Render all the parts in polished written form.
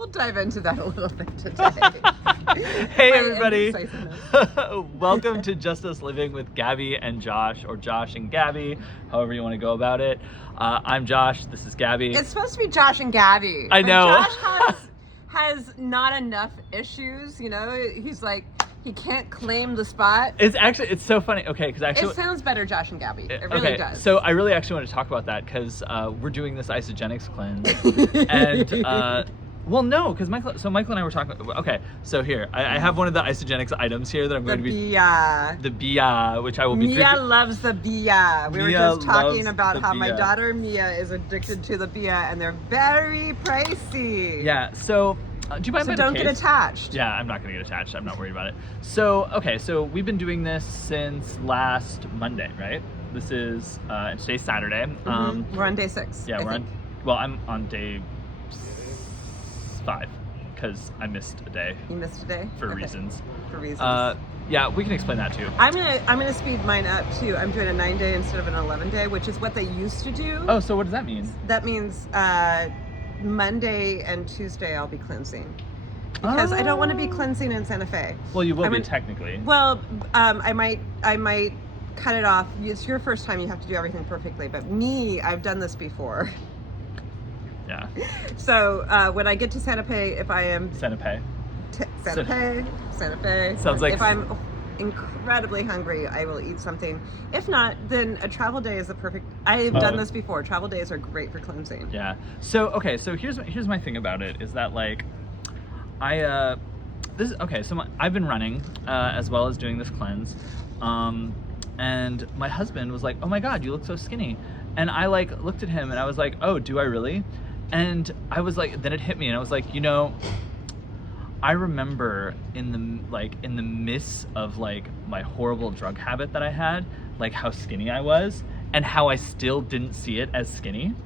We'll dive into that a little bit today. Hey everybody, welcome to Just Us Living with Gabby and Josh, or Josh and Gabby, however you want to go about it. I'm Josh, this is Gabby. It's supposed to be Josh and Gabby. I know. Josh has not enough issues, you know, he's like, he can't claim the spot. It's so funny, okay, because actually... It sounds better, Josh and Gabby, it really does. So I really actually want to talk about that, because we're doing this isogenics cleanse, and... well, no, because Michael and I were talking. Okay, so here I have one of the isogenics items here that I'm going to be the Bia, which I will be. Mia loves the Bia. We were just talking about how my daughter Mia is addicted to the Bia, and they're very pricey. Yeah. So, do you mind? So don't get attached. Yeah, I'm not going to get attached. I'm not worried about it. So, okay, so we've been doing this since last Monday, right? This is today's Saturday. Mm-hmm. We're on day 6. Yeah, I'm on day 5 because I missed a day. You missed a day? For reasons. For reasons. Yeah, we can explain that too. I'm gonna speed mine up too. I'm doing a 9-day instead of an 11-day, which is what they used to do. Oh, so what does that mean? That means Monday and Tuesday I'll be cleansing. Because I don't want to be cleansing in Santa Fe. Well, you will be technically. Well, I might cut it off. It's your first time, you have to do everything perfectly. But me, I've done this before. Yeah. So when I get to Santa Fe, if I am Santa Fe. Santa Fe. Sounds like. If I'm incredibly hungry, I will eat something. If not, then a travel day is the perfect. I've done this before. Travel days are great for cleansing. Yeah. So okay. So here's my thing about it is that like, I've been running as well as doing this cleanse, and my husband was like, "Oh my God, you look so skinny," and I like looked at him and I was like, "Oh, do I really?" And I was like, then it hit me and I was like, you know, I remember in the midst of like my horrible drug habit that I had, like how skinny I was and how I still didn't see it as skinny.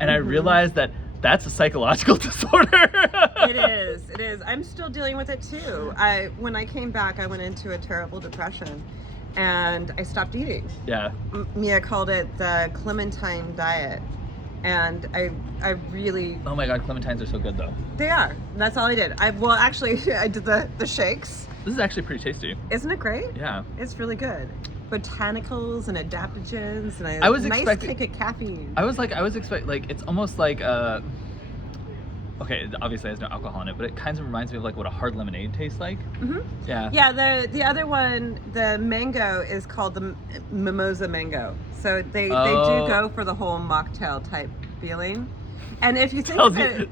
And I realized that that's a psychological disorder. It is. I'm still dealing with it too. When I came back, I went into a terrible depression and I stopped eating. Yeah. Mia called it the Clementine diet. And I really... Oh my God, clementines are so good though. They are. That's all I did. I did the shakes. This is actually pretty tasty. Isn't it great? Yeah. It's really good. Botanicals and adaptogens and I was nice expecting, kick of caffeine. I was expecting, like, it's almost like, okay, obviously it has no alcohol in it, but it kind of reminds me of like what a hard lemonade tastes like. Mm-hmm. Yeah. Yeah, the other one, the mango is called the mimosa mango. So they do go for the whole mocktail type feeling. And if you think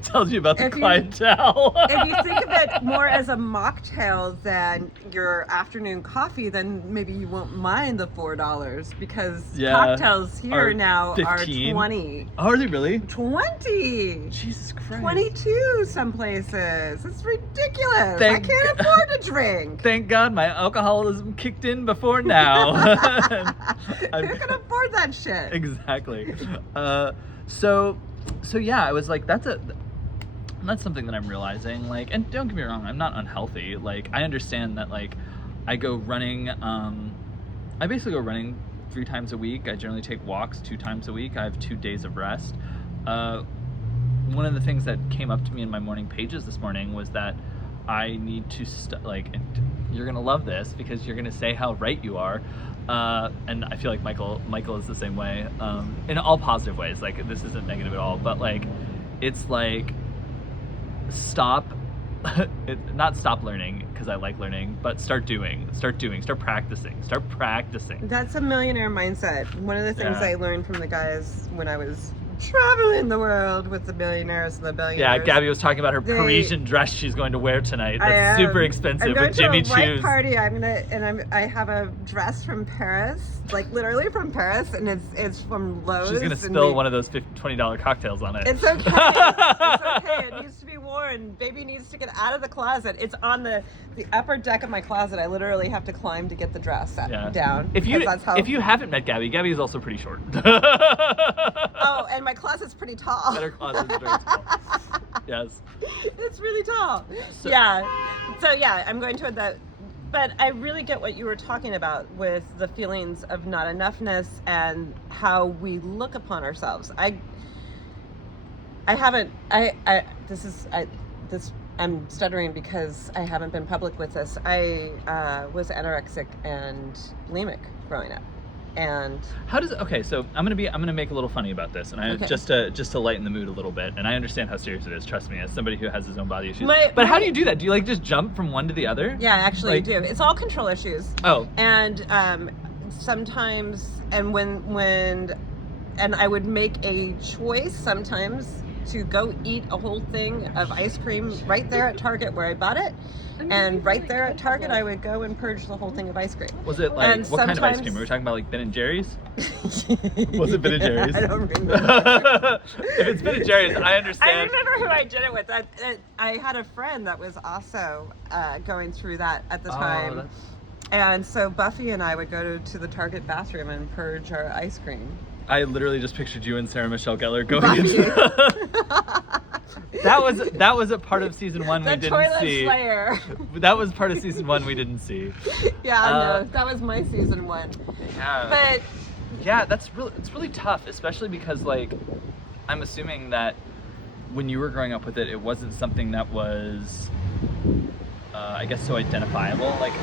tells you about the clientele. If you think of it more as a mocktail than your afternoon coffee, then maybe you won't mind the $4 because cocktails here now 15? are 20. Oh, are they really? 20. Jesus Christ. 22 some places. It's ridiculous. I can't afford to drink. Thank God my alcoholism kicked in before now. Who can afford that shit? Exactly. So yeah, I was like, that's something that I'm realizing. Like, and don't get me wrong, I'm not unhealthy. Like, I understand that. Like, I go running. I basically go running 3 times a week. I generally take walks 2 times a week. I have 2 days of rest. One of the things that came up to me in my morning pages this morning was that I need to and you're gonna love this because you're gonna say how right you are. And I feel like Michael is the same way, in all positive ways. Like, this isn't negative at all, but like, it's like, not stop learning because I like learning, but start practicing. That's a millionaire mindset. One of the things I learned from the guys when I was traveling the world with the millionaires and the billionaires. Yeah, Gabby was talking about her Parisian dress she's going to wear tonight. That's super expensive with Jimmy Choo's. I'm going to a white party. I have a dress from Paris, like literally from Paris, and it's from Lowe's. She's gonna spill one of those $20 cocktails on it. It's okay. It's okay. It needs to be worn. Baby needs to get out of the closet. It's on the upper deck of my closet. I literally have to climb to get the dress down. If you haven't met Gabby, Gabby is also pretty short. Oh, and my closet's pretty tall. Better closet's very tall. Yes. It's really tall. So yeah, I'm going to that. But I really get what you were talking about with the feelings of not enoughness and how we look upon ourselves. I'm stuttering because I haven't been public with this. I was anorexic and bulimic growing up. And how does okay? So I'm gonna make a little funny about this, and Okay. just to lighten the mood a little bit. And I understand how serious it is. Trust me, as somebody who has his own body issues. But how do you do that? Do you like just jump from one to the other? Yeah, actually, Like- you do. It's all control issues. Oh, And sometimes, and when I would make a choice sometimes to go eat a whole thing of ice cream right there at Target where I bought it, and right there at Target I would go and purge the whole thing of ice cream. was it like And what kind of ice sometimes- cream? Were we talking about like Ben and Jerry's? Was it Ben and Jerry's? I don't remember. If it's Ben and Jerry's, I I understand. remember who I did it with. I had a friend that was also going through that at the time. that's- And so Buffy and I would go to the Target bathroom and purge our ice cream. I literally just pictured you and Sarah Michelle Gellar going Buffy. into. that was a part of season 1 we The didn't toilet see. slayer. That was part of season 1 we didn't see. Yeah, I Uh, know. That was my season 1. Yeah. But Yeah, it's really tough, especially because like I'm assuming that when you were growing up with it, it wasn't something that was I guess so identifiable. Like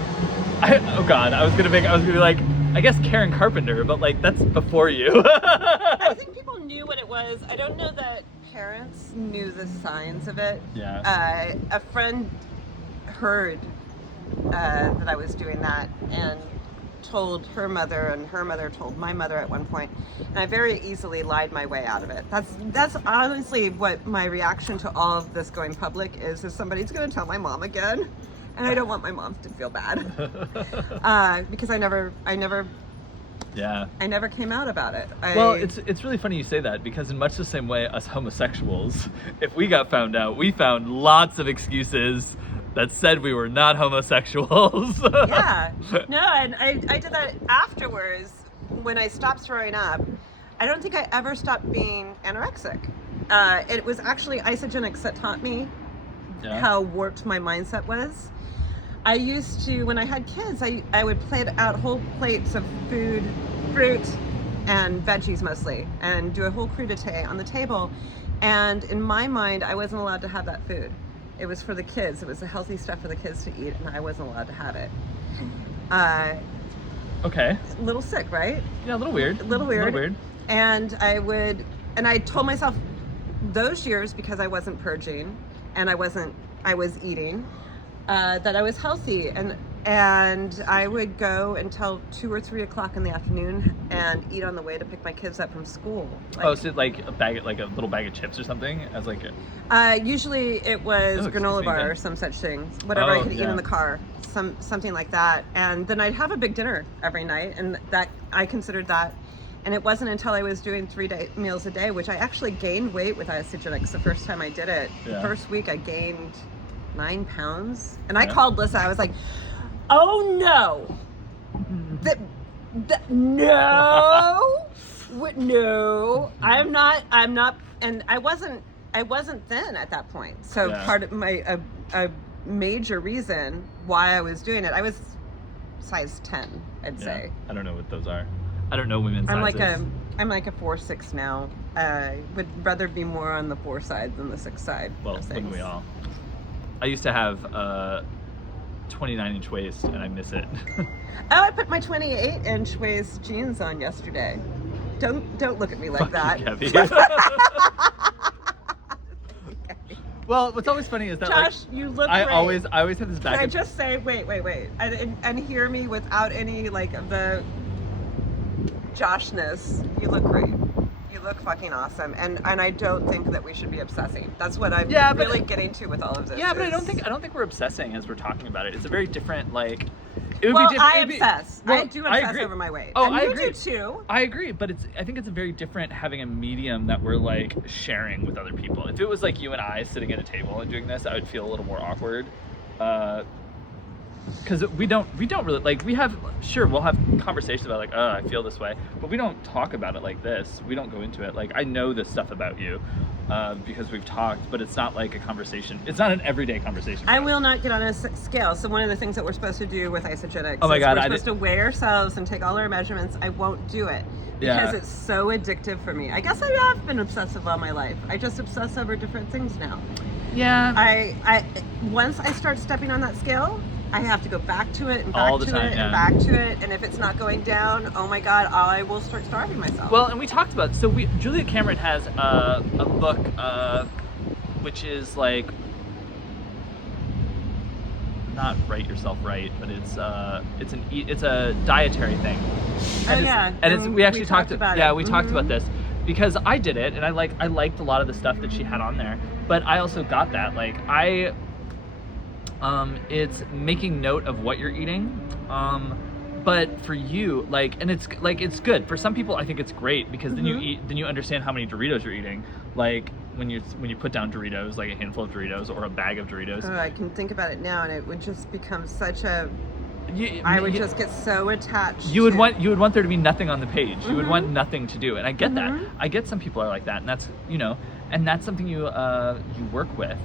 oh god, I was gonna be like I guess Karen Carpenter, but like that's before you. I think people knew what it was. I don't know that parents knew the signs of it. Yeah. A friend heard that I was doing that and told her mother, and her mother told my mother at one point, and I very easily lied my way out of it. That's honestly what my reaction to all of this going public is somebody's going to tell my mom again, and I don't want my mom to feel bad because I never Yeah. came out about it. Well, it's really funny you say that, because in much the same way us homosexuals, if we got found out, we found lots of excuses that said we were not homosexuals. Yeah. No, and I did that afterwards when I stopped throwing up. I don't think I ever stopped being anorexic. It was actually isogenics that taught me Yeah. how warped my mindset was. I used to, when I had kids, I would plate out whole plates of food, fruit, and veggies mostly, and do a whole crudité on the table. And in my mind, I wasn't allowed to have that food. It was for the kids. It was the healthy stuff for the kids to eat, and I wasn't allowed to have it. Okay. A little sick, right? Yeah, a little weird. A little weird. And I told myself those years, because I wasn't purging and I was eating, that I was healthy, and I would go until 2 or 3 o'clock in the afternoon and eat on the way to pick my kids up from school. So like a little bag of chips or something as like Usually it was Oh, excuse granola me, bar then. or some such thing, whatever I Oh, could eat yeah. in the car, something like that. And then I'd have a big dinner every night, and that I considered that. And it wasn't until I was doing 3 meals a day, which I actually gained weight with isogenics the first time I did it. Yeah. The first week I gained 9 pounds, and I Yeah. called Lissa. I was like, "Oh no, no, no, I'm not," and I wasn't thin at that point. So Yeah. part of a major reason why I was doing it, I was size 10, I'd yeah. say. I don't know what those are. I don't know women's I'm sizes. like a 4'6" now. Would rather be more on the 4 side than the 6 side. Well, of wouldn't things. we all? I used to have 29-inch waist, and I miss it. Oh, I put my 28-inch waist jeans on yesterday. Don't look at me like Fuck you, that. Gabby. Well, what's always funny is that Josh, like you look I great. always have this Can back. I of- just say, wait, and hear me without any like of the Joshness. You look great. You look fucking awesome, and I don't think that we should be obsessing. That's what I'm Yeah, but- really getting to with all of this. Yeah, but I is- don't think we're obsessing as we're talking about it. It's a very different like. It would Well, be different. I obsess. I do obsess agree. over my weight. Oh, and I you agree. do too. I agree, but I think it's a very different having a medium that we're like sharing with other people. If it was like you and I sitting at a table and doing this, I would feel a little more awkward. Because we don't really like, we'll have conversations about like, oh, I feel this way, but we don't talk about it like this. We don't go into it like, I know this stuff about you because we've talked, but it's not like a conversation. It's not an everyday conversation. I will not get on a scale. So one of the things that we're supposed to do with isogenics Oh my is God, we're I supposed to weigh ourselves and take all our measurements. I won't do it because Yeah. it's so addictive for me. I guess I have been obsessive all my life. I just obsess over different things now. Yeah. I once I start stepping on that scale, I have to go back to it and back All the to time, it yeah. and back to it. And if it's not going down, oh my God, I will start starving myself. Well, and we talked about, Julia Cameron has a book, which is like, not Write Yourself Right, but it's a dietary thing. And we actually talked about it. Yeah, we talked about this because I did it, and I liked a lot of the stuff that she had on there, but I also got that, like, it's making note of what you're eating, but for you, like, and it's good for some people. I think it's great because then you understand how many Doritos you're eating, like when you put down Doritos, like a handful of Doritos or a bag of Doritos. Oh, I can think about it now, and it would just become such a I would just get so attached. You would want there to be nothing on the page. You would want nothing to do, and I get that. I get some people are like that, and that's and that's something you work with.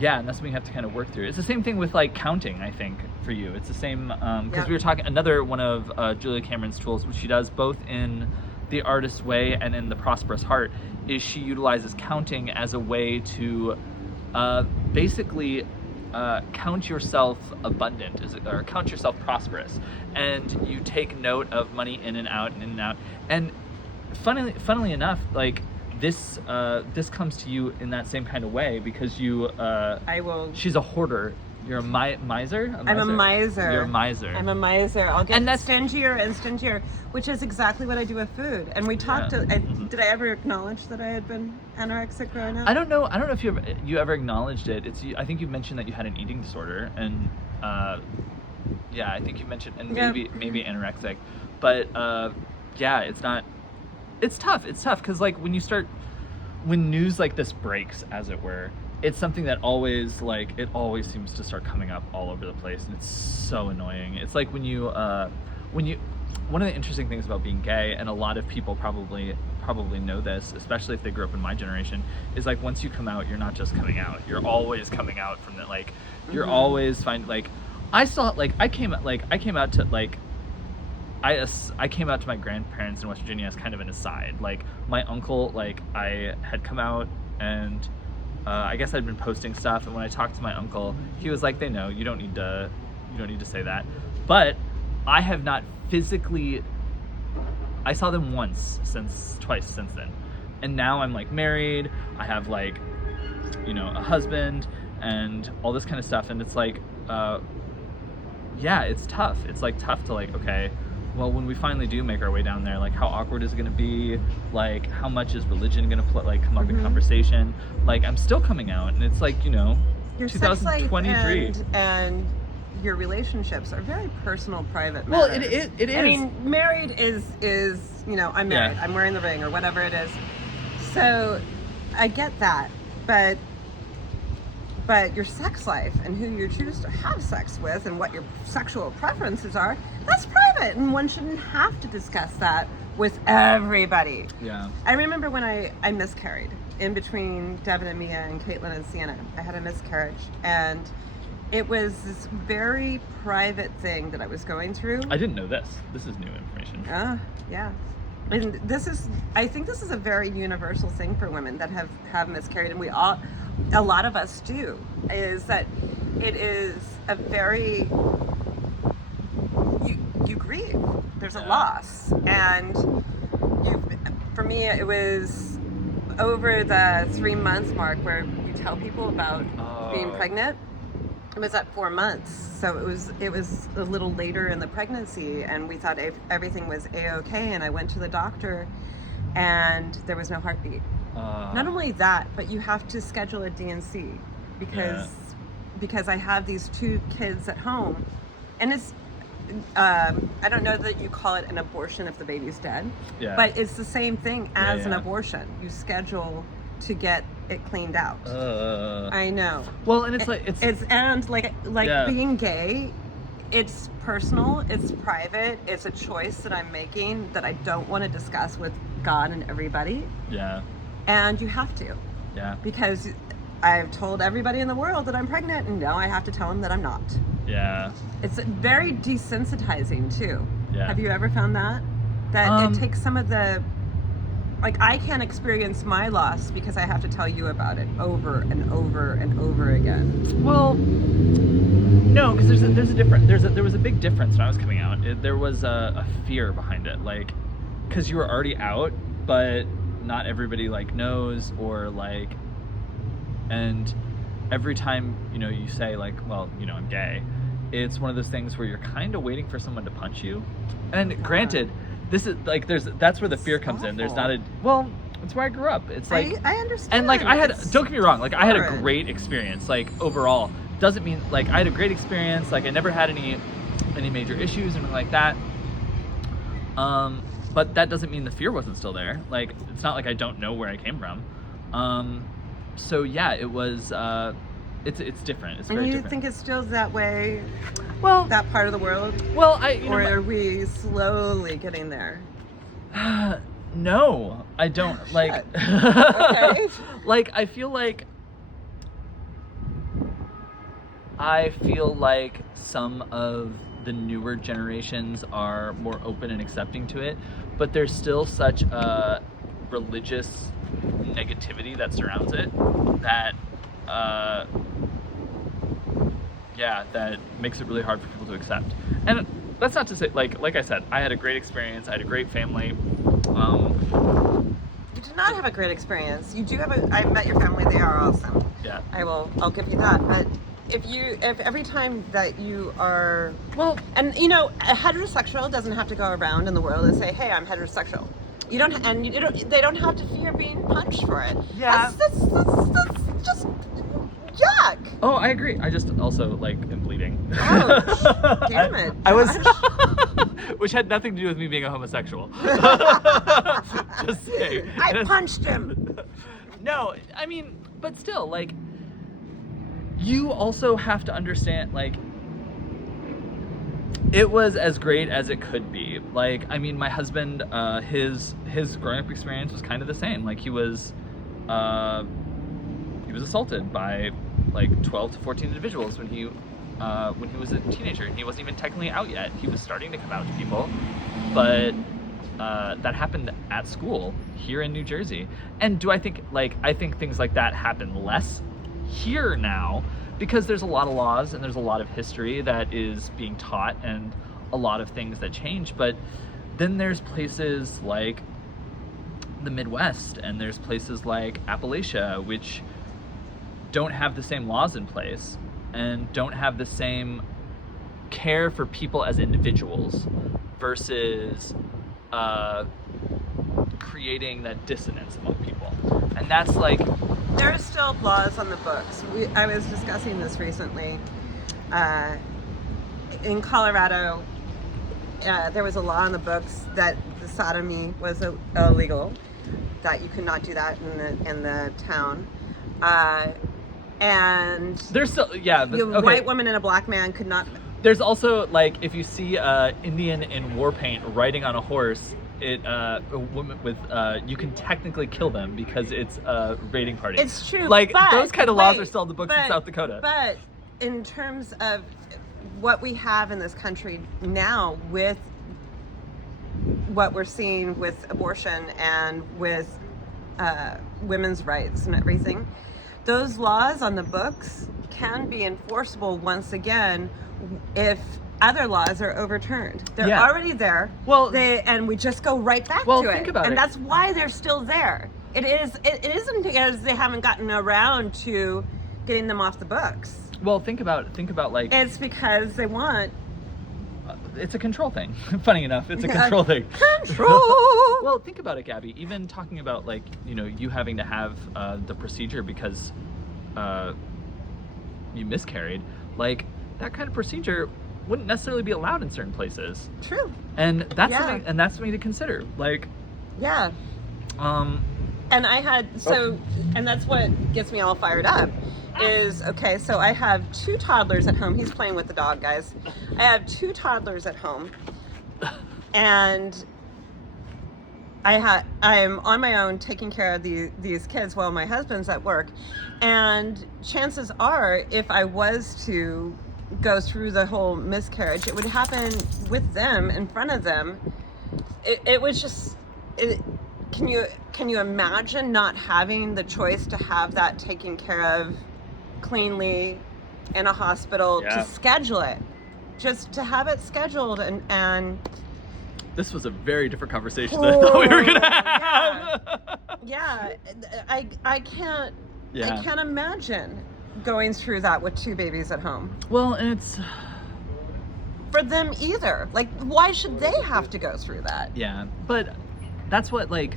Yeah, and that's something you have to kind of work through. It's the same thing with like counting, I think, for you. It's the same because we were talking, another one of Julia Cameron's tools, which she does both in The Artist's Way and in The Prosperous Heart, is she utilizes counting as a way to basically count yourself abundant, or count yourself prosperous, and you take note of money in and out and in and out. And funnily enough, like this comes to you in that same kind of way because you she's a hoarder. You're a miser? I'm a miser. You're a miser. I'm a miser. I'll get stingier and stingier, which is exactly what I do with food. And we talked. Did I ever acknowledge that I had been anorexic growing up? I don't know if you ever acknowledged it. I think you mentioned that you had an eating disorder, and yeah, I think you mentioned, and maybe anorexic, but yeah, it's not. It's tough. It's tough because like when news like this breaks, as it were, it's something that always seems to start coming up all over the place, and it's so annoying. It's like when you one of the interesting things about being gay, and a lot of people probably know this, especially if they grew up in my generation, is like once you come out, you're not just coming out, you're always coming out from that, like you're always I came out to my grandparents in West Virginia as kind of an aside. Like my uncle, like I had come out, and I guess I'd been posting stuff, and when I talked to my uncle, he was like, "They know, you don't need to say that." But I have not physically. I saw them twice since then, and now I'm like married. I have like, a husband and all this kind of stuff, and it's like, yeah, it's tough. It's like tough to like, okay, well, when we finally do make our way down there, like how awkward is it going to be? Like how much is religion going to come up in conversation? Like I'm still coming out, and it's like, your 2023 sex life and your relationships are very personal, private matters. Well, it is. I mean, married is I'm married. Yeah. I'm wearing the ring or whatever it is. So I get that, but your sex life and who you choose to have sex with and what your sexual preferences are, that's private, and one shouldn't have to discuss that with everybody. Yeah. I remember when I miscarried in between Devin and Mia and Caitlin and Sienna. I had a miscarriage, and it was this very private thing that I was going through. I didn't know this. This is new information. Yeah. And I think this is a very universal thing for women that have miscarried, and a lot of us do, is that it is a very, you grieve. There's a loss. And for me, it was over the 3-month mark where you tell people about being pregnant. It was at 4 months, so it was a little later in the pregnancy, and we thought everything was a-okay, and I went to the doctor, and there was no heartbeat. Not only that, but you have to schedule a D&C because I have these 2 kids at home, and it's I don't know that you call it an abortion if the baby's dead, but it's the same thing as an abortion. You schedule to get it cleaned out. I know. Well, and it's being gay, it's personal, it's private, it's a choice that I'm making that I don't want to discuss with God and everybody. Yeah. And you have to. Yeah. Because I've told everybody in the world that I'm pregnant, and now I have to tell them that I'm not. Yeah. It's very desensitizing too. Yeah. Have you ever found that? That it takes some of the like, I can't experience my loss because I have to tell you about it over and over and over again. Well, no, because there was a big difference when I was coming out. There was a fear behind it, like, because you were already out, but not everybody like knows, or like, and every time you say like, well, I'm gay, it's one of those things where you're kind of waiting for someone to punch you. And granted, this is like, that's where the fear comes in. There's not well, it's where I grew up. It's like, I understand. And like, don't get me wrong, like I had a great experience, like overall. Doesn't mean like I had a great experience, like I never had any major issues or anything like that. But that doesn't mean the fear wasn't still there. Like, it's not like I don't know where I came from. So yeah, it was it's different. It's very different. And you think it's still that way? Well, that part of the world? Well, or are we slowly getting there? No, I don't. Like, okay. Like, I feel like some of the newer generations are more open and accepting to it, but there's still such a religious negativity that surrounds it that that makes it really hard for people to accept. And that's not to say, like I said, I had a great experience. I had a great family. You did not have a great experience. You do have I met your family. They are awesome. Yeah. I'll give you that. But if every time that you are, well, and a heterosexual doesn't have to go around in the world and say, hey, I'm heterosexual. They don't have to fear being punched for it. Yeah. That's just yuck. Oh, I agree. I just also am bleeding. Oh, damn it. I was, which had nothing to do with me being a homosexual. Just saying. I punched him. No, I mean, but still, you also have to understand, it was as great as it could be. My husband, his growing up experience was kind of the same. He was assaulted by 12 to 14 individuals when he was a teenager, and he wasn't even technically out yet. He was starting to come out to people, but that happened at school here in New Jersey. And do I think I think things like that happen less here now, because there's a lot of laws and there's a lot of history that is being taught and a lot of things that change. But then there's places like the Midwest, and there's places like Appalachia, which don't have the same laws in place and don't have the same care for people as individuals, versus creating that dissonance among people. And that's there are still laws on the books. I was discussing this recently. In Colorado, there was a law on the books that the sodomy was illegal, that you could not do that in the town. And there's still, a white woman and a black man could not. There's also if you see Indian in war paint riding on a horse, a woman with you can technically kill them because it's a raiding party. It's true. But those kind of laws are still in the books in South Dakota. But in terms of what we have in this country now, with what we're seeing with abortion and with women's rights and everything, those laws on the books can be enforceable once again if other laws are overturned. They're already there. Well, and we just go right back to it. Think about it. And that's why they're still there. It isn't because they haven't gotten around to getting them off the books. Well, think about it's because they want. It's a control thing. Funny enough, it's a control thing. Control. Well, think about it, Gabby. Even talking about you having to have the procedure because you miscarried, that kind of procedure wouldn't necessarily be allowed in certain places. True. And that's something to consider. Yeah. And I had and that's what gets me all fired up. Is okay, so I have 2 toddlers at home. He's playing with the dog, guys. I have 2 toddlers at home, and I'm on my own taking care of these kids while my husband's at work. And chances are, if I was to go through the whole miscarriage, it would happen with them, in front of them. It was just can you imagine not having the choice to have that taken care of cleanly in a hospital, Yeah. to schedule it, just to have it scheduled and This was a very different conversation than I thought we were gonna have. Yeah, I can't Yeah. I can't imagine going through that with 2 babies at home. Well, and it's For them either. Like, why should they have to go through that? yeah, but that's what like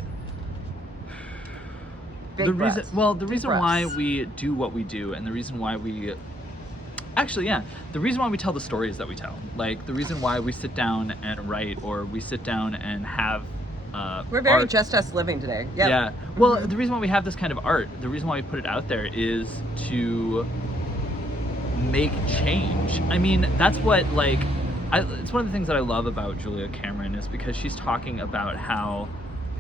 Big the breaths. reason. Well, the reason breaths. why we do what we do, and the reason why we actually, yeah, the reason why we tell the stories that we tell, like the reason why we sit down and write, or we sit down and have. We're very art. just us living today. Yep. Yeah. Well, the reason why we have this kind of art, the reason why we put it out there is to make change. I mean, that's what like it's one of the things that I love about Julia Cameron is because she's talking about how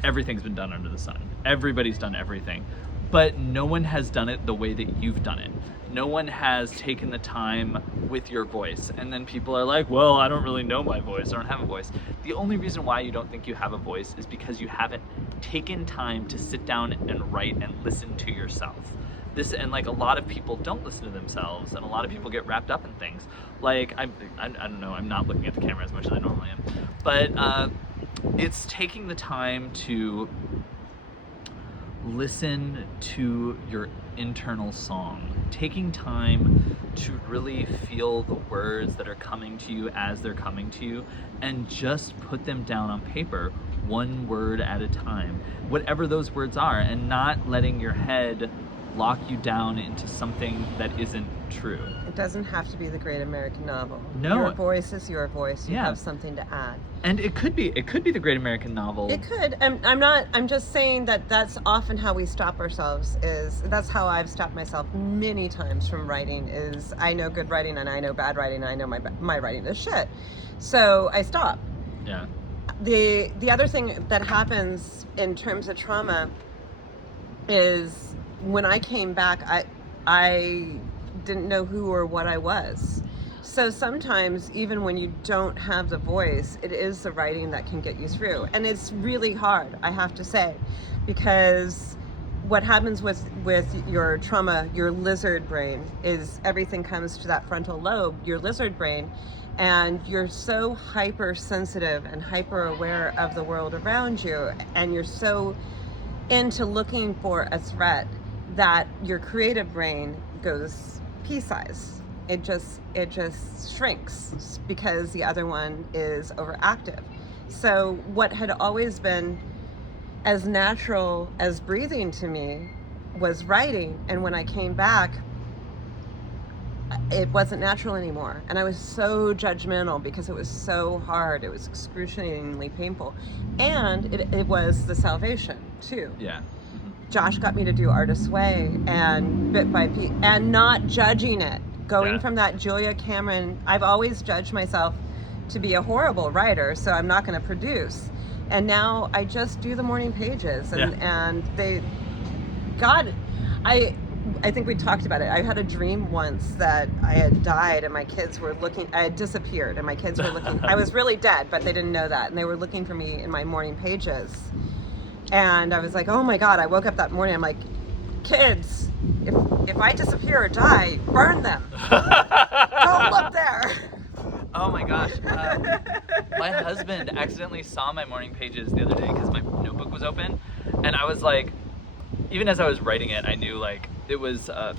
everything's been done under the sun. Everybody's done everything, but no one has done it the way that you've done it. No one has taken the time with your voice. And then people are like, well, I don't really know my voice. I don't have a voice. The only reason why you don't think you have a voice is because you haven't taken time to sit down and write and listen to yourself. And like a lot of people don't listen to themselves, and a lot of people get wrapped up in things. Like, I don't know, I'm not looking at the camera as much as I normally am. But it's taking the time to listen to your internal song, taking time to really feel the words that are coming to you as they're coming to you, and just put them down on paper, one word at a time, whatever those words are, and not letting your head lock you down into something that isn't true. It doesn't have to be the great American novel. No. Your voice is your voice. You Yeah. have something to add. And it could be the great American novel. It could. I'm just saying that that's often how we stop ourselves. That's how I've stopped myself many times from writing. Is I know good writing and I know bad writing. And I know my writing is shit. So I stop. Yeah. The other thing that happens in terms of trauma is when I came back, I didn't know who or what I was. So sometimes, even when you don't have the voice, it is the writing that can get you through. And it's really hard, I have to say, because what happens with your trauma, your lizard brain, is everything comes to that frontal lobe, your lizard brain, and you're so hypersensitive and hyper aware of the world around you, and you're so into looking for a threat that your creative brain goes pea-size. It just shrinks because the other one is overactive. So what had always been as natural as breathing to me was writing, and when I came back, it wasn't natural anymore. And I was so judgmental because it was so hard. It was excruciatingly painful. And it was the salvation too. Yeah. Josh got me to do Artist's Way, and bit by bit, and not judging it. Going from that Julia Cameron, I've always judged myself to be a horrible writer, so I'm not going to produce. And now I just do the morning pages, and they, God, I think we talked about it. I had a dream once that I had died and my kids were looking, I had disappeared and my kids were looking, I was really dead, but they didn't know that. And they were looking for me in my morning pages. And I was like, oh my God, I woke up that morning, I'm like, kids, if I disappear or die, burn them. Don't look there. Oh my gosh. My husband accidentally saw my morning pages the other day because my notebook was open. And I was like, even as I was writing it, I knew like it was, what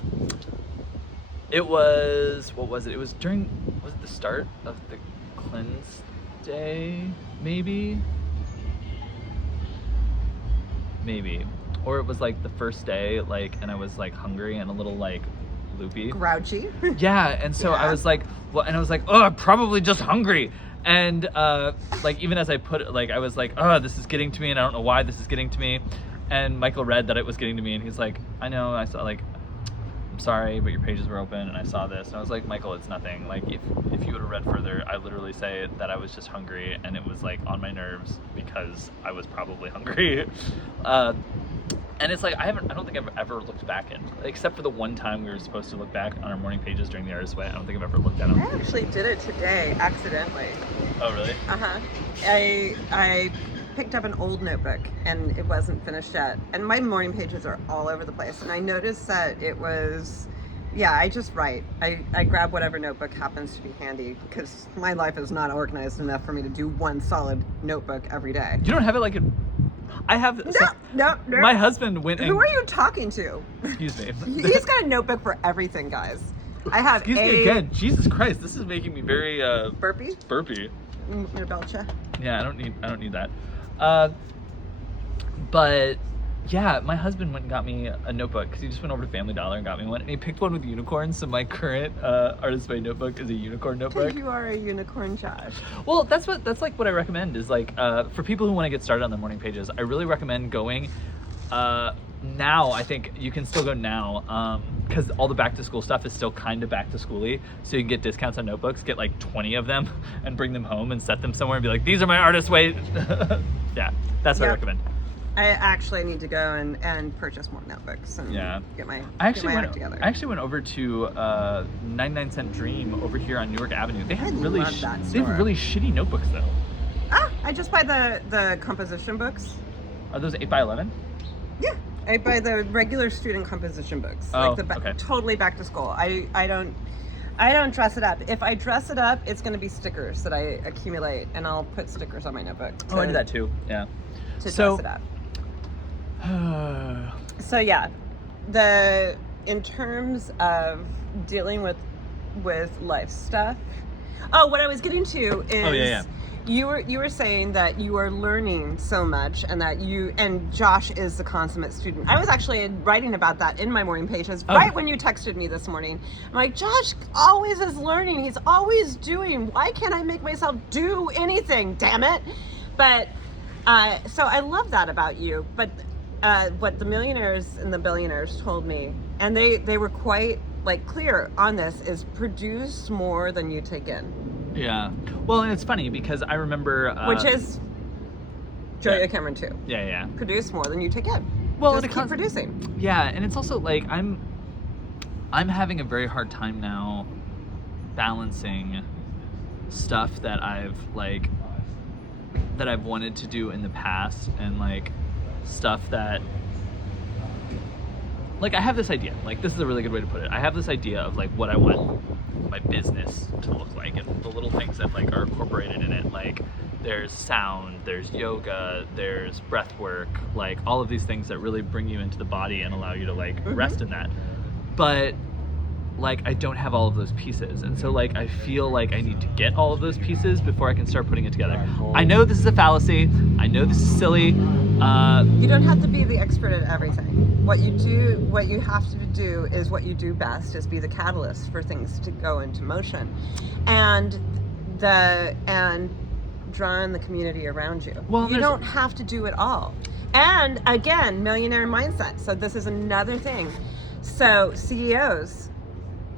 was it? It was was it the start of the cleanse day, maybe? Maybe. Or it was like the first day, like, and I was like hungry and a little like loopy. Grouchy. Yeah, and so I was like, well, and I was like, oh, I'm probably just hungry. And like even as I put it, like I was like, oh, this is getting to me and I don't know why this is getting to me. And Michael read that it was getting to me and he's like, I know, I saw, like, I'm sorry, but your pages were open and I saw this. And I was like, Michael, it's nothing. Like if you would have read further, I literally say that I was just hungry and it was like on my nerves because I was probably hungry. And it's like, I don't think I've ever looked back in, except for the one time we were supposed to look back on our morning pages during the Artist's Way. I don't think I've ever looked at them. I actually did it today, accidentally. Oh, really? I picked up an old notebook and it wasn't finished yet. And my morning pages are all over the place. And I noticed that it was, I just write. I grab whatever notebook happens to be handy because my life is not organized enough for me to do one solid notebook every day. You don't have it like a... I have... No. My husband went and... Who are you talking to? Excuse me. He's got a notebook for everything, guys. I have Excuse me again. Jesus Christ, this is making me very... Burpy? Burpy. I'm gonna belch ya. Yeah, I don't need that. But yeah, my husband went and got me a notebook because he just went over to Family Dollar and got me one, and he picked one with unicorns. So my current artist made notebook is a unicorn notebook. Because you are a unicorn, Josh. Well, that's like what I recommend is like for people who want to get started on the morning pages. I really recommend going now. I think you can still go now because all the back to school stuff is still kind of back to schooly, so you can get discounts on notebooks. Get like 20 of them and bring them home and set them somewhere and be like, these are my artist weight. Yeah, that's what I recommend. I actually need to go and purchase more notebooks and get my act together. I actually went over to 99-Cent Dream over here on Newark Avenue. They have really shitty notebooks though. I just buy the composition books. Are those 8x11? Yeah, I buy the regular student composition books. Totally back to school. I don't dress it up. If I dress it up, it's going to be stickers that I accumulate, and I'll put stickers on my notebook. I do that too. Yeah. To dress it up. So yeah, in terms of dealing with life stuff. Oh, what I was getting to is you were saying that you are learning so much and that Josh is the consummate student. I was actually writing about that in my morning pages right when you texted me this morning. I'm like, Josh always is learning. He's always doing. Why can't I make myself do anything? Damn it. But so I love that about you. But what the millionaires and the billionaires told me, and they were quite clear on this, is produce more than you take in. Yeah. Well, and it's funny because I remember... which is Julia Cameron too. Yeah. Produce more than you take in. Well, just keep producing. Yeah, and it's also like I'm having a very hard time now balancing stuff that I've wanted to do in the past and stuff that I have this idea. This is a really good way to put it. I have this idea of what I want my business to look like and the little things that are incorporated in it. There's sound, there's yoga, there's breath work, all of these things that really bring you into the body and allow you to rest in that. But I don't have all of those pieces, and so I feel I need to get all of those pieces before I can start putting it together. I know this is a fallacy. I know this is silly. You don't have to be the expert at everything. What you have to do is what you do best, is be the catalyst for things to go into motion, and draw in the community around you. Well, you don't have to do it all. And again, millionaire mindset. So this is another thing. So CEOs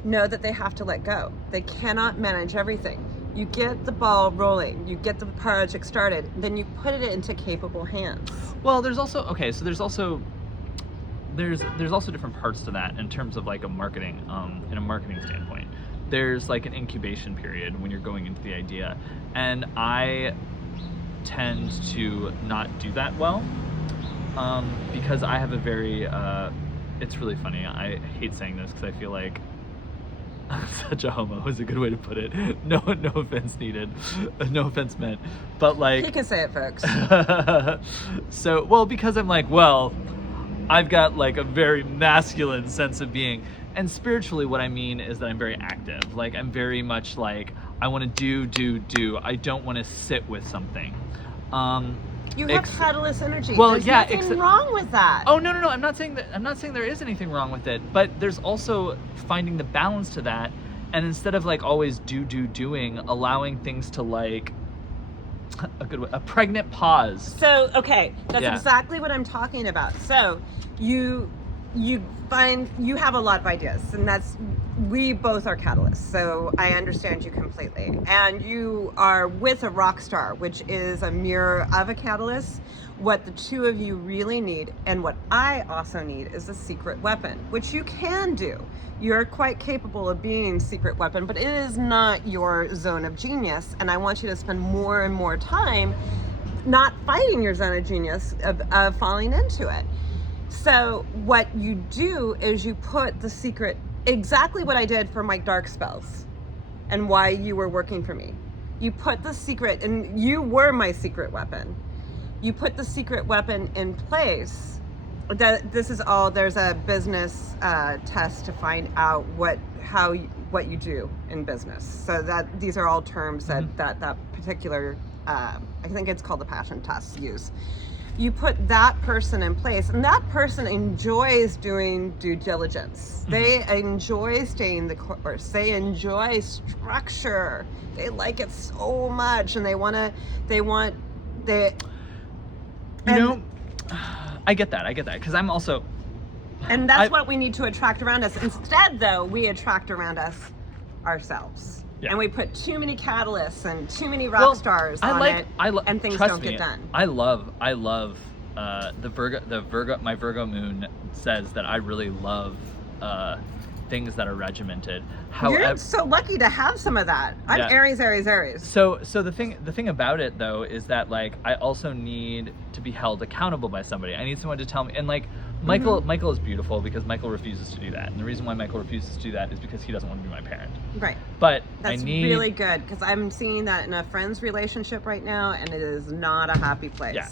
know that they have to let go. They cannot manage everything. You get the ball rolling, you get the project started, then you put it into capable hands. Well, there's also different parts to that in terms of a marketing, in a marketing standpoint. There's an incubation period when you're going into the idea, and I tend to not do that well because I have a very it's really funny. I hate saying this because I feel like I'm such a homo is a good way to put it. No offense needed. No offense meant. But he can say it, folks. So, well, because I'm I've got a very masculine sense of being. And spiritually, what I mean is that I'm very active. I'm very much I want to do. I don't want to sit with something. You have catalyst energy. Well, there's nothing wrong with that. Oh no! I'm not saying that. I'm not saying there is anything wrong with it. But there's also finding the balance to that, and instead of always doing, allowing things to a pregnant pause. So that's exactly what I'm talking about. So you find you have a lot of ideas, and we both are catalysts, so I understand you completely. And you are with a rock star, which is a mirror of a catalyst. What the two of you really need, and what I also need, is a secret weapon, which you can do. You're quite capable of being secret weapon, but it is not your zone of genius, and I want you to spend more and more time not fighting your zone of genius, of falling into it. So what you do is you put the secret, exactly what I did for my dark spells and why you were working for me. You put the secret, and you were my secret weapon. You put the secret weapon in place. This is all, there's a business test to find out what you do in business. So that these are all terms that particular, I think it's called the passion test, use. You put that person in place, and that person enjoys doing due diligence. They enjoy staying the course. They enjoy structure. They like it so much, and I get that, because I'm also... And that's what we need to attract around us. Instead, though, we attract around us ourselves. Yeah. And we put too many catalysts and too many rock stars on it, and things don't get done. I love the Virgo. My Virgo moon says that I really love things that are regimented. However, you're so lucky to have some of that. I'm Aries. So the thing about it though is that like I also need to be held accountable by somebody. I need someone to tell me, and like Michael is beautiful because Michael refuses to do that. And the reason why Michael refuses to do that is because he doesn't want to be my parent. Right. But that's really good, because I'm seeing that in a friend's relationship right now, and it is not a happy place. Yeah.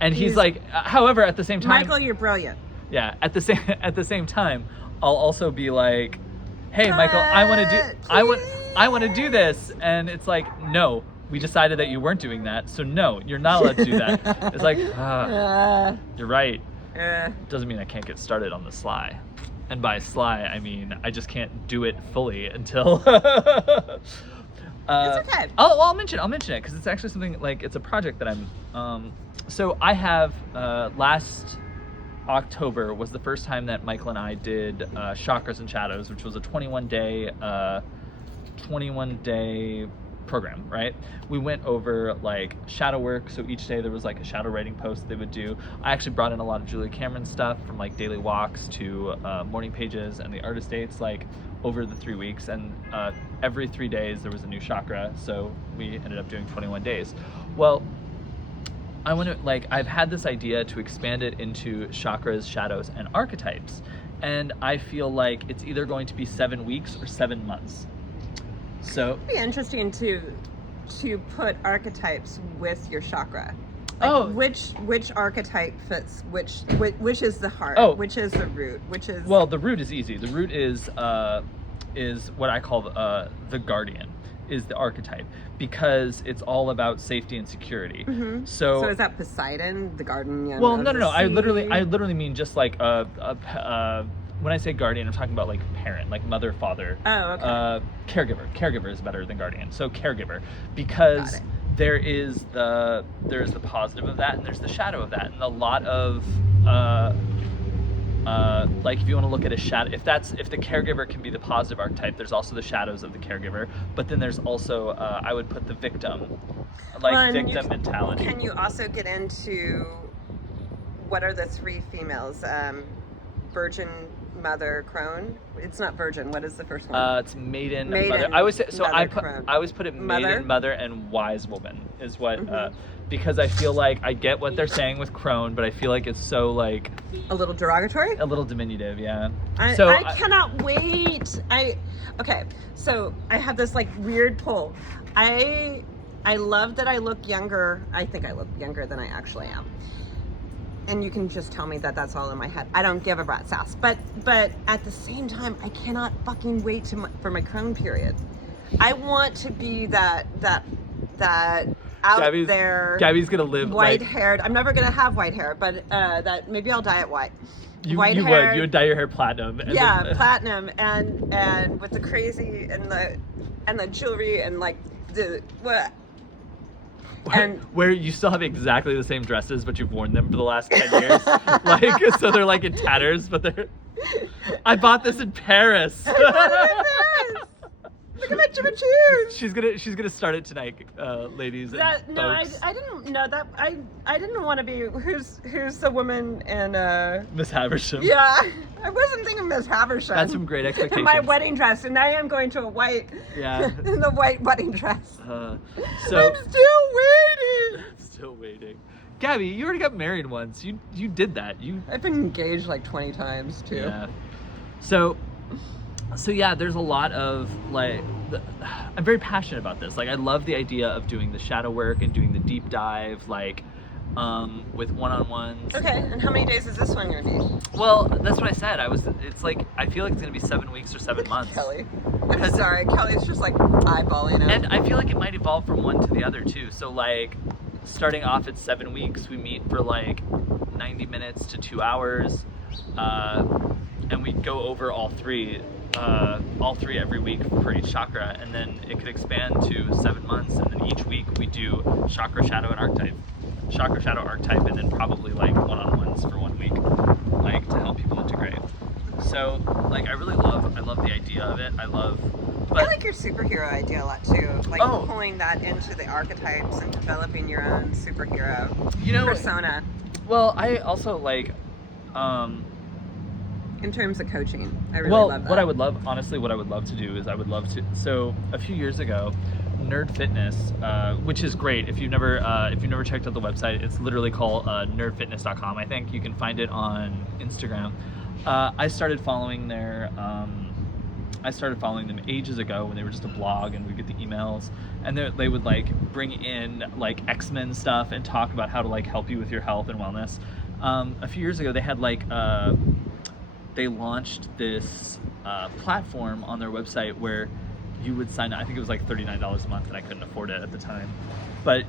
And he's like, however, at the same time, Michael, you're brilliant. Yeah. At the same time, I'll also be like, hey, Michael, I want to do this, and it's like, no. We decided that you weren't doing that, so no, you're not allowed to do that. It's like, you're right. Doesn't mean I can't get started on the sly. And by sly, I mean I just can't do it fully until... It's okay. I'll mention it, because it's actually something, like, it's a project that I'm... So I have, last October was the first time that Michael and I did Chakras and Shadows, which was a 21-day program, right? We went over like shadow work, so each day there was like a shadow writing post that they would do. I actually brought in a lot of Julia Cameron stuff, from like daily walks to morning pages and the artist dates, like over the 3 weeks, and every 3 days there was a new chakra, so we ended up doing 21 days. Well, I want to, like, I've had this idea to expand it into chakras, shadows, and archetypes, and I feel like it's either going to be 7 weeks or 7 months. So it'd be interesting to put archetypes with your chakra. Like which archetype fits which is the heart, which is the root, which is... Well, the root is easy. The root is what I call the guardian, is the archetype, because it's all about safety and security. Mm-hmm. So is that Poseidon, the guardian? Well, no. I literally mean just like when I say guardian, I'm talking about like parent, like mother, father. Oh, okay. Caregiver. Caregiver is better than guardian. So caregiver, because there is the positive of that, and there's the shadow of that, and a lot of like if you want to look at a shadow, if the caregiver can be the positive archetype, there's also the shadows of the caregiver. But then there's also I would put the victim, like victim mentality. Can you also get into what are the 3 females? Virgin, mother, crone. It's not virgin. What is the first one? It's maiden, mother. I always say, so I always put it mother? Maiden, mother, and wise woman is what because I feel like I get what they're saying with crone, but I feel like it's so like a little derogatory, a little diminutive. Yeah. I cannot wait. Okay. So I have this like weird pull. I love that I look younger. I think I look younger than I actually am. And you can just tell me that that's all in my head. I don't give a rat's ass. But at the same time, I cannot fucking wait for my crone period. I want to be that out there. Gabby's gonna live white-haired. I'm never gonna have white hair, but that maybe I'll dye it white. You would dye your hair platinum. Platinum and with the crazy and the jewelry and like the what. And where you still have exactly the same dresses, but you've worn them for the last 10 years. Like, so they're like in tatters, but they're... I bought this in Paris. Look at my Jimmy Choos. She's gonna start it tonight, ladies. I didn't know that. I didn't want to be who's the woman in Miss Haversham. Yeah, I wasn't thinking Miss Haversham. That's some great expectations. My wedding dress, and I am going to a white. Yeah. In the white wedding dress. So I'm still waiting. Still waiting. Gabby, you already got married once. You did that. I've been engaged like 20 times too. Yeah. So yeah, there's a lot of like, I'm very passionate about this. Like, I love the idea of doing the shadow work and doing the deep dive, like, with one-on-ones. Okay, and how many days is this one gonna be? Well, that's what I said. It's like, I feel like it's gonna be 7 weeks or 7 months. Kelly. I'm sorry, Kelly's just like eyeballing it. And I feel like it might evolve from one to the other too. So like, starting off at 7 weeks, we meet for like 90 minutes to 2 hours, and we go over all three every week for each chakra, and then it could expand to 7 months, and then each week we do chakra, shadow, and archetype. Chakra, shadow, archetype, and then probably like one-on-ones for 1 week, like to help people integrate. So like, I love the idea of it. I like your superhero idea a lot too, like pulling that into the archetypes and developing your own superhero persona. Well, I also like, in terms of coaching, I really love that. What I would love to do is so a few years ago, Nerd Fitness, which is great. If you've never checked out the website, it's literally called nerdfitness.com. I think you can find it on Instagram. I started following them ages ago when they were just a blog, and we'd get the emails, and they would like bring in like X-Men stuff and talk about how to like help you with your health and wellness. A few years ago, they had like they launched this platform on their website where you would sign up. I think it was like $39 a month, and I couldn't afford it at the time. But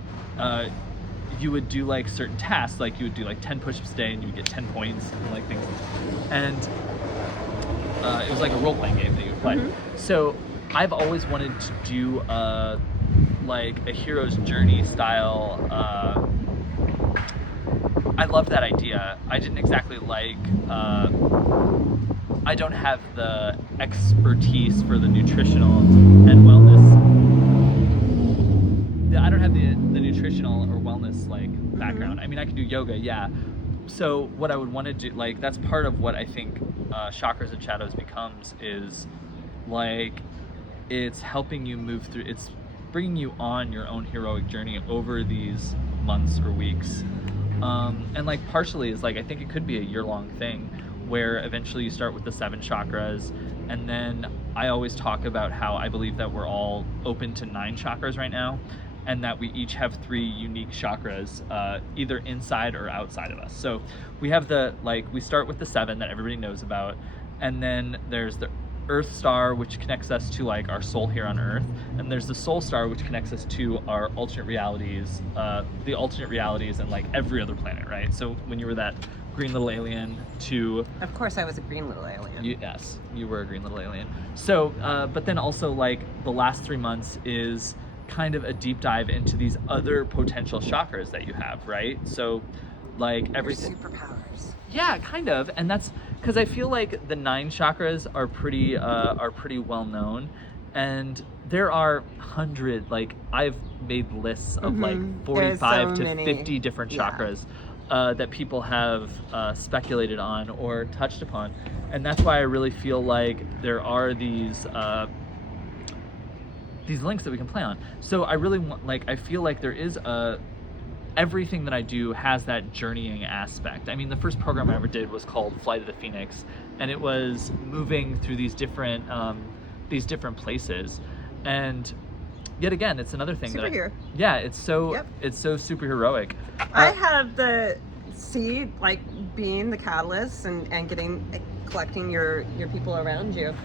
you would do like certain tasks, like you would do like 10 push-ups a day, and you would get 10 points and like things. And it was like a role-playing game that you would play. Mm-hmm. So I've always wanted to do like a hero's journey style. I love that idea. I didn't exactly like. I don't have the expertise for the nutritional and wellness. I don't have the nutritional or wellness like background. I mean, I can do yoga, yeah. So what I would want to do, like, that's part of what I think Chakras and Shadows becomes, is like, it's helping you move through, it's bringing you on your own heroic journey over these months or weeks. And like, partially is like, I think it could be a year-long thing, where eventually you start with the 7 chakras, and then I always talk about how I believe that we're all open to 9 chakras right now, and that we each have 3 unique chakras, either inside or outside of us. So we have we start with the 7 that everybody knows about, and then there's the Earth Star, which connects us to like our soul here on Earth, and there's the Soul Star, which connects us to our alternate realities, the alternate realities, and like every other planet, right? So when you were that green little alien to... Of course I was a green little alien. Yes, you were a green little alien. So, but then also like the last 3 months is kind of a deep dive into these other potential chakras that you have, right? So like everything... Your superpowers. Yeah, kind of. And that's because I feel like the 9 chakras are pretty well known, and there are hundred, like I've made lists of like 45 to 50 different chakras that people have speculated on or touched upon, and that's why I really feel like there are these links that we can play on. So I really want, like, I feel like there is everything that I do has that journeying aspect. I mean, the first program I ever did was called Flight of the Phoenix, and it was moving through these different places. And yet again, it's another thing it's so superheroic. I have the seed, like being the catalyst and collecting your people around you.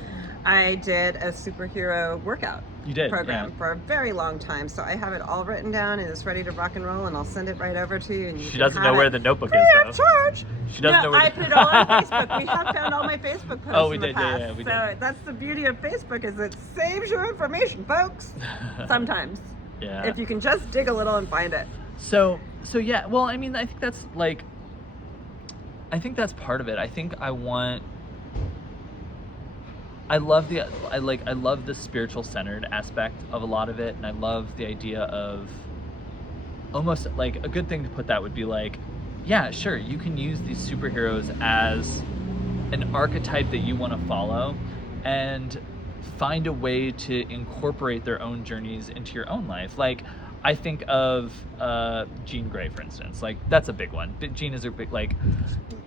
I did a superhero workout program for a very long time, so I have it all written down and it's ready to rock and roll, and I'll send it right over to you. And she doesn't know where the notebook is, though. Charge. She doesn't know where. I put it all on Facebook. We have found all my Facebook posts in the past. Yeah, we did. So that's the beauty of Facebook, is it saves your information, folks. Sometimes. Yeah. If you can just dig a little and find it. So yeah. Well, I mean, I think that's part of it. I think I love the spiritual centered aspect of a lot of it, and I love the idea of almost like a good thing to put that would be like, yeah, sure, you can use these superheroes as an archetype that you want to follow and find a way to incorporate their own journeys into your own life. Like, I think of Jean Grey, for instance. Like, that's a big one. Jean is a big, like,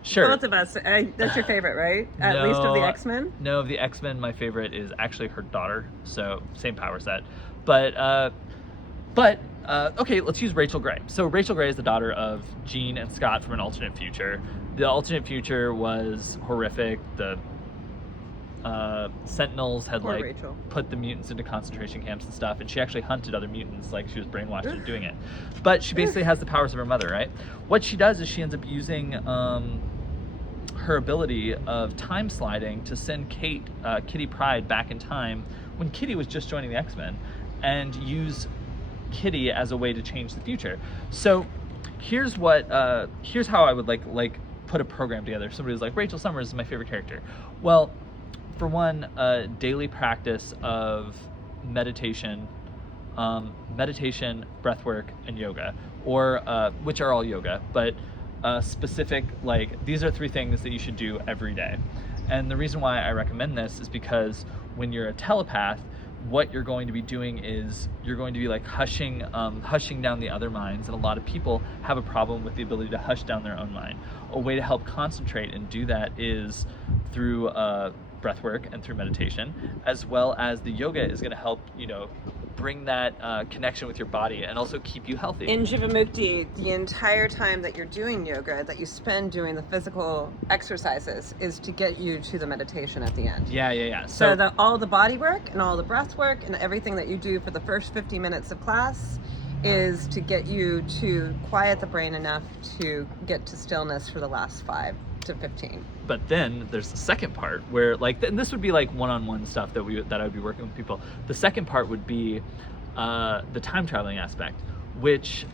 sure. Both of us. That's your favorite, right? At least of the X-Men? No, of the X-Men, my favorite is actually her daughter. So, same power set. But okay, let's use Rachel Grey. So, Rachel Grey is the daughter of Jean and Scott from an alternate future. The alternate future was horrific. The Sentinels had put the mutants into concentration camps and stuff, and she actually hunted other mutants, like she was brainwashed into doing it. But she basically has the powers of her mother, right? What she does is she ends up using her ability of time sliding to send Kitty Pryde back in time when Kitty was just joining the X-Men, and use Kitty as a way to change the future. So here's how I would like put a program together. If somebody was like, Rachel Summers is my favorite character. Well, for one, daily practice of meditation, breathwork, and yoga, or which are all yoga, but specific, like, these are 3 things that you should do every day. And the reason why I recommend this is because when you're a telepath, what you're going to be doing is you're going to be like hushing down the other minds, and a lot of people have a problem with the ability to hush down their own mind. A way to help concentrate and do that is through breath work and through meditation, as well as the yoga is going to help, bring that connection with your body and also keep you healthy. In Jivamukti, the entire time that you're doing yoga, that you spend doing the physical exercises, is to get you to the meditation at the end. Yeah. So all the body work and all the breath work and everything that you do for the first 50 minutes of class is to get you to quiet the brain enough to get to stillness for the last 5 to 15. But then there's the second part where, and this would be like one-on-one stuff that I would be working with people. The second part would be the time traveling aspect, which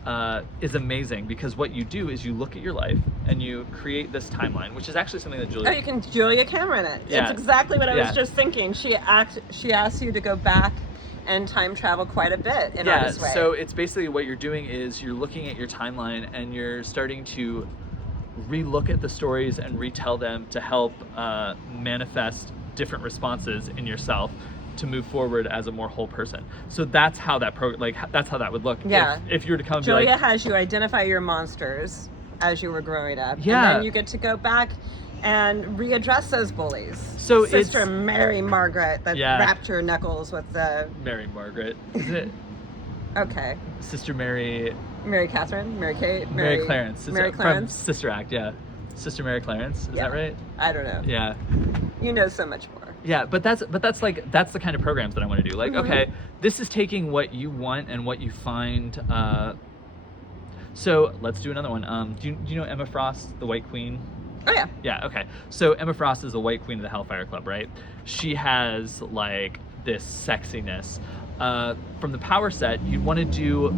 is amazing, because what you do is you look at your life and you create this timeline, which is actually something that Julia... Oh, you can Julia Cameron it. Yeah. It's exactly what I was just thinking. She asks you to go back and time travel quite a bit in Artist Way. So it's basically what you're doing is you're looking at your timeline and you're starting to re-look at the stories and retell them to help manifest different responses in yourself to move forward as a more whole person. So that's how that that's how that would look. Yeah. If you were to come, Julia has you identify your monsters as you were growing up. Yeah. And then you get to go back and readdress those bullies. So Sister Mary Margaret that Yeah. wrapped your knuckles with the... Mary Margaret, is it? Okay. Sister Mary... Mary Catherine? Mary Kate? Mary Clarence. Mary Clarence? From Sister Act, yeah. Sister Mary Clarence, is that right? I don't know. Yeah. You know so much more. Yeah, but that's the kind of programs that I want to do. Like, okay, this is taking what you want and what you find. So let's do another one. Do you know Emma Frost, the White Queen? Oh yeah. Yeah. Okay. So Emma Frost is the White Queen of the Hellfire Club, right? She has like this sexiness. From the power set, you'd want to do.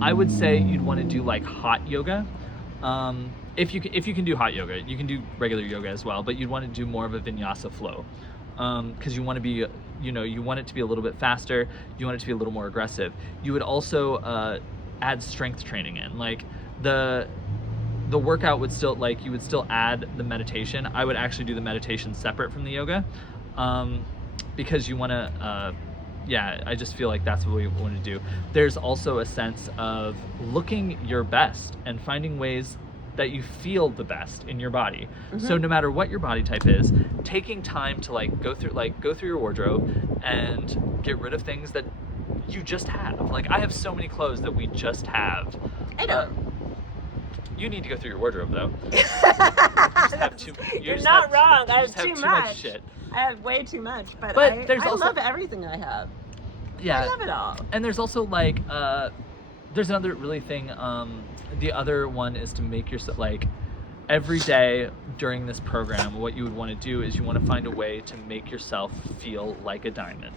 I would say you'd want to do like hot yoga. If you can do hot yoga, you can do regular yoga as well, but you'd want to do more of a vinyasa flow, because you want to be, you want it to be a little bit faster. You want it to be a little more aggressive. You would also add strength training in, like the workout would still, like, you would still add the meditation. I would actually do the meditation separate from the yoga, because you want to. Yeah, I just feel like that's what we want to do. There's also a sense of looking your best and finding ways that you feel the best in your body. So no matter what your body type is, taking time to go through your wardrobe and get rid of things that you just have. Like, I have so many clothes that we just have. I don't. You need to go through your wardrobe though. You're not wrong. I have too too much much shit. I have way too much, but there's I also, love everything I have. Yeah, I love it all. And there's also there's another really thing. The other one is to make yourself, like, every day during this program, what you would want to do is you want to find a way to make yourself feel like a diamond.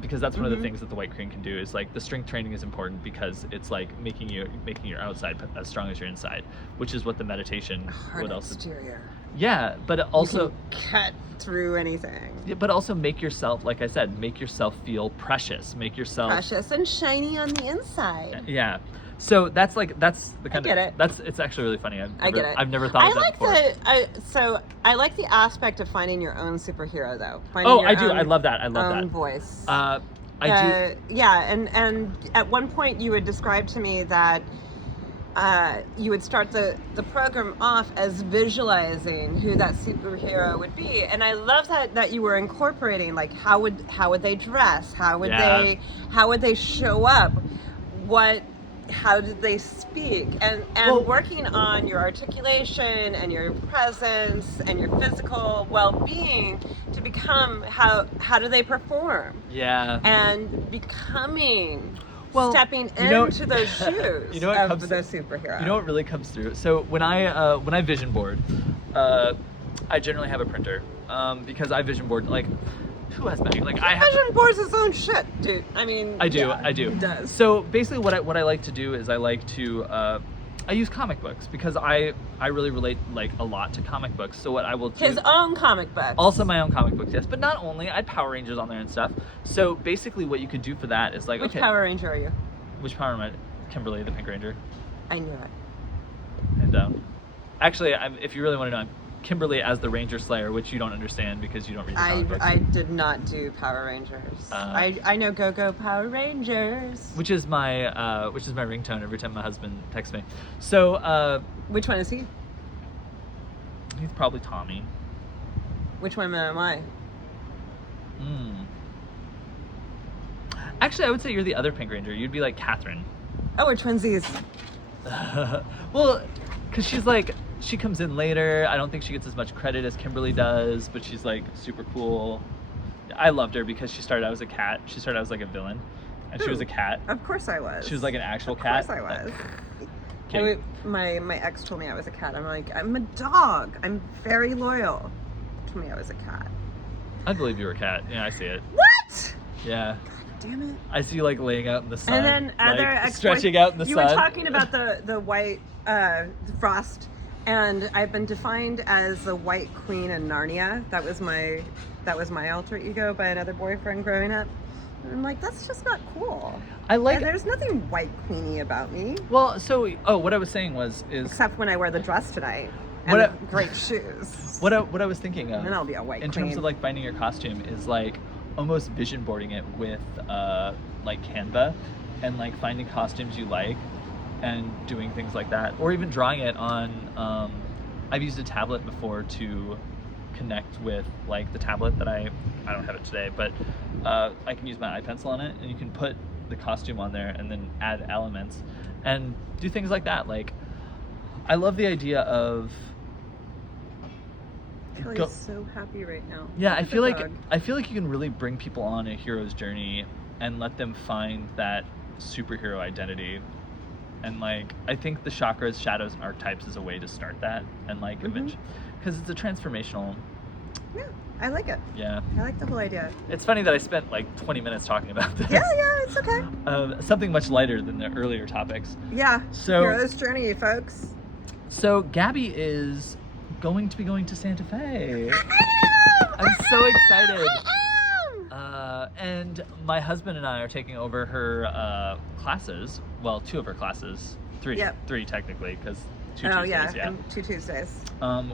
Because that's one of the things that the White Queen can do, is like the strength training is important because it's like making your outside as strong as your inside, which is what the meditation Hard would also. Exterior. Yeah, but also you can cut through anything. Yeah, but also make yourself, like I said, make yourself feel precious. Make yourself precious and shiny on the inside. Yeah. So that's the kind I get of it. It's actually really funny. I get it. I've never thought of that before. I like the aspect of finding your own superhero though. I do. I love that. I love that. Own voice. Yeah, and at one point you had described to me that you would start the program off as visualizing who that superhero would be, and I love that you were incorporating like how would they dress, how would they show up, how did they speak, and working on your articulation and your presence and your physical well-being to become how do they perform, and becoming stepping into those shoes of the superhero. You know what really comes through? So when I vision board, I generally have a printer because I vision board like. Who has many? Like I have vision boards his own shit, dude. I mean, I do. It does. So basically, what I like to do is I like to I use comic books because I really relate like a lot to comic books. So what I will do, his own comic books. Also my own comic books, yes. But not only, I had Power Rangers on there and stuff. So basically, what you could do for that is like, which Power Ranger are you? Which Power am I? Kimberly, the Pink Ranger. I knew it. And down. Actually, if you really want to know, I'm Kimberly as the Ranger Slayer, which you don't understand because you don't read the comic books. I did not do Power Rangers. I know Go Power Rangers. Which is my ringtone every time my husband texts me. So which one is he? He's probably Tommy. Which one am I? Actually, I would say you're the other Pink Ranger. You'd be like Catherine. Oh, we're twinsies. Well, because she comes in later. I don't think she gets as much credit as Kimberly does, but she's like super cool. I loved her because she started out as a cat. She started out as like a villain, and she was a cat. Of course I was. She was like an actual cat. Of course I was. My ex told me I was a cat. I'm like, I'm a dog. I'm very loyal. Told me I was a cat. I believe you were a cat. Yeah, I see it. What? Yeah. Damn it. I see you like laying out in the sun. And then other like, stretching out in the sun. You were talking about the white frost, and I've been defined as the White Queen in Narnia. That was my alter ego by another boyfriend growing up. And I'm like, that's just not cool. There's nothing White Queeny about me. Well, so what I was saying is except when I wear the dress tonight and great shoes. What I was thinking of, then I'll be a white in queen. terms of like finding your costume, is like almost vision boarding it with like Canva, and like finding costumes you like and doing things like that, or even drawing it on I've used a tablet before to connect with like the tablet that I don't have it today, but I can use my iPencil on it, and you can put the costume on there and then add elements and do things like that. Like I love the idea of Kelly's so happy right now. Yeah, I feel like you can really bring people on a hero's journey and let them find that superhero identity. And like I think the chakras, shadows, and archetypes is a way to start that, and like because it's a transformational. Yeah, I like it. Yeah, I like the whole idea. It's funny that I spent like 20 minutes talking about this. Yeah, it's okay. Something much lighter than the earlier topics. Yeah. So hero's journey, folks. So Gabby is going to be going to Santa Fe. I'm so excited. And my husband and I are taking over her classes. Well, 2 of her classes. 3 technically, because 2 Tuesdays. And 2 Tuesdays.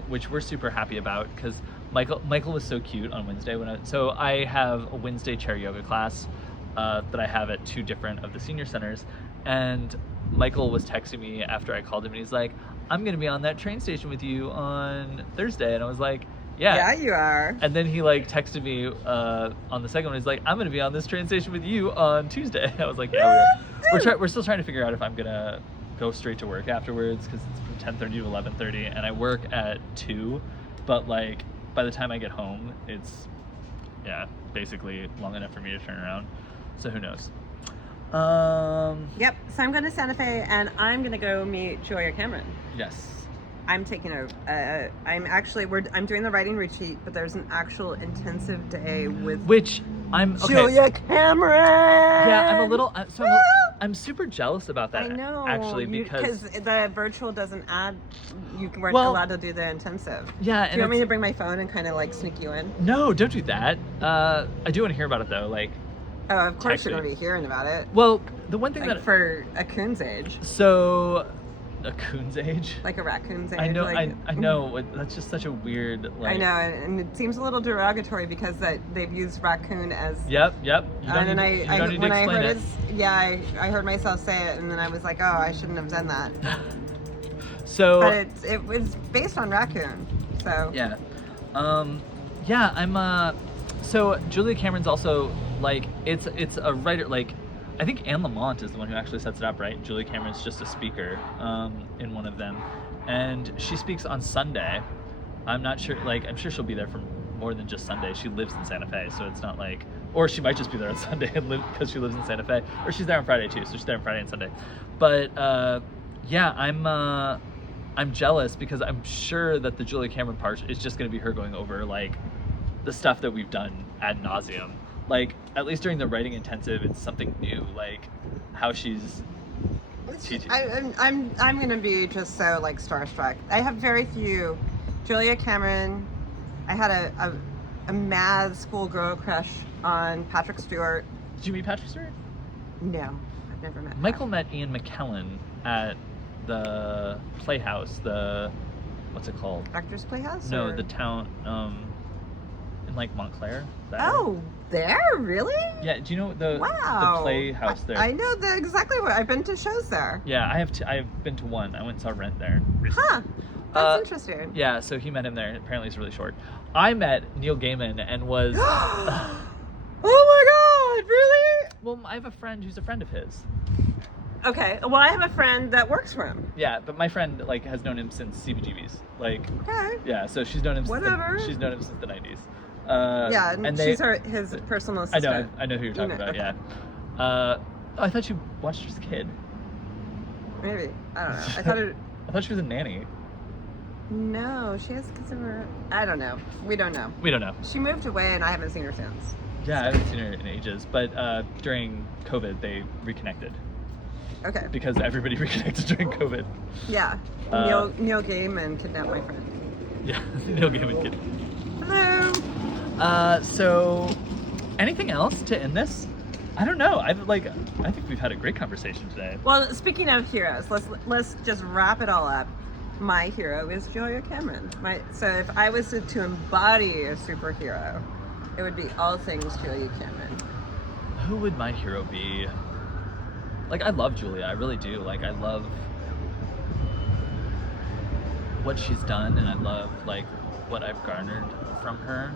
Which we're super happy about because Michael was so cute on Wednesday so I have a Wednesday chair yoga class that I have at 2 different of the senior centers, and Michael was texting me after I called him, and he's like, I'm gonna be on that train station with you on Thursday, and I was like, yeah, you are. And then he like texted me on the second one. He's like, I'm gonna be on this train station with you on Tuesday. I was like, yeah, we're still trying to figure out if I'm gonna go straight to work afterwards, because it's from 10:30 to 11:30, and I work at 2. But like by the time I get home, it's basically long enough for me to turn around. So who knows? Yep. So I'm going to Santa Fe, and I'm gonna go meet Julia Cameron. Yes. I'm taking I'm doing the writing retreat, but there's an actual intensive day with Julia Cameron. Yeah, I'm a little. I'm super jealous about that. I know, actually, because the virtual doesn't add. You weren't allowed to do the intensive. Yeah. Do you want me to bring my phone and kind of like sneak you in? No, don't do that. I do want to hear about it though. Like. Oh, of course you're gonna be hearing about it. Well, the one thing for a coon's age. So, a coon's age. Like a raccoon's age. I know. Like, I know. That's just such a weird. Like, I know, and it seems a little derogatory because they've used raccoon as. Yep. You don't And then need, you don't need when to I explain heard it. I heard myself say it, and then I was like, oh, I shouldn't have done that. So. But it was based on raccoon, so. Yeah. Yeah. I'm. So Julia Cameron's also like it's a writer like. I think Anne Lamont is the one who actually sets it up, right? Julia Cameron's just a speaker in one of them. And she speaks on Sunday. I'm not sure, like, I'm sure she'll be there for more than just Sunday. She lives in Santa Fe, so it's not like, or she might just be there on Sunday and live because she lives in Santa Fe. Or she's there on Friday too, so she's there on Friday and Sunday. But yeah, I'm jealous because I'm sure that the Julia Cameron part is just going to be her going over, like, the stuff that we've done ad nauseum. Like, at least during the writing intensive, it's something new. Like, how she's teaching. I'm gonna be just so like starstruck. I have very few. Julia Cameron. I had a mad schoolgirl crush on Patrick Stewart. Did you meet Patrick Stewart? No, I've never met. Michael met Ian McKellen at the Playhouse. What's it called? Actors Playhouse. No, or? the town in like Montclair. Oh, there really? Yeah. Do you know the Playhouse there? I know exactly where. I've been to shows there. Yeah, I've been to one. I went and saw Rent there recently. Huh. That's interesting. Yeah, so he met him there. Apparently, it's really short. I met Neil Gaiman and was. Oh my God! Really? Well, I have a friend who's a friend of his. Okay. Well, I have a friend that works for him. Yeah, but my friend like has known him since CBGB's. Like. Okay. Yeah, so she's known him. Whatever. She's known him since the '90s. Yeah, and she's his personal assistant. I know who you're talking about. Okay. Yeah. Oh, I thought you watched her as a kid. Maybe, I don't know. I thought she was a nanny. No, she has kids in her. I don't know. We don't know. We don't know. She moved away, and I haven't seen her since. Yeah, I haven't seen her in ages. But during COVID, they reconnected. Okay. Because everybody reconnected during COVID. Yeah. Neil Gaiman kidnapped my friend. Yeah, Neil Gaiman kid. Hello. So, anything else to end this? I don't know. I think we've had a great conversation today. Well, speaking of heroes, let's just wrap it all up. My hero is Julia Cameron. So if I was to embody a superhero, it would be all things Julia Cameron. Who would my hero be? Like, I love Julia. I really do. Like, I love what she's done, and I love like what I've garnered from her.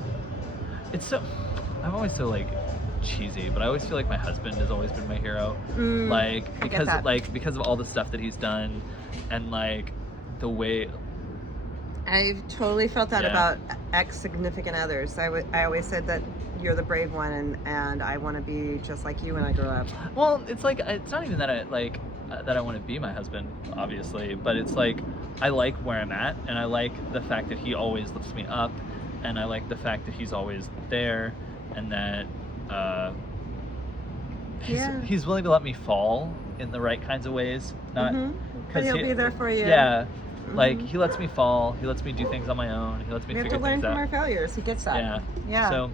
I'm always so like cheesy, but I always feel like my husband has always been my hero. Like because of all the stuff that he's done, and like the way. I've totally felt that about ex-significant others. I always said that you're the brave one, and I want to be just like you when I grow up. Well, it's like it's not even that I want to be my husband, obviously, but it's like I like where I'm at, and I like the fact that he always lifts me up, and I like the fact that he's always there, and that he's willing to let me fall in the right kinds of ways. Not But he'll be there for you. Yeah. Like, he lets me fall. He lets me do things on my own. He lets me we have figure to learn things from out. our failures. He gets that. Yeah. So,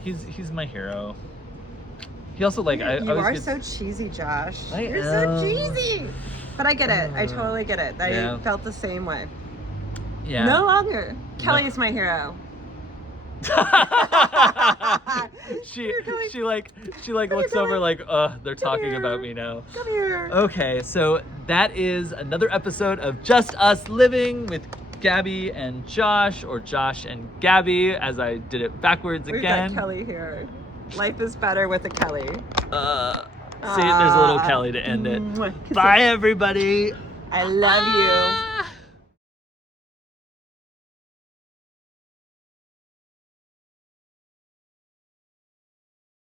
he's my hero. He also like you always are gets... so cheesy, Josh. You're so cheesy. But I get it. I totally get it. I felt the same way. Yeah. No longer. Kelly's my hero. she looks over like, they're talking about me now. Come here. Okay, so that is another episode of Just Us Living with Gabby and Josh, or Josh and Gabby, as I did it backwards We've again. got Kelly here. Life is better with a Kelly. See, there's a little Kelly to end it. Mwah. Bye, everybody. I love you.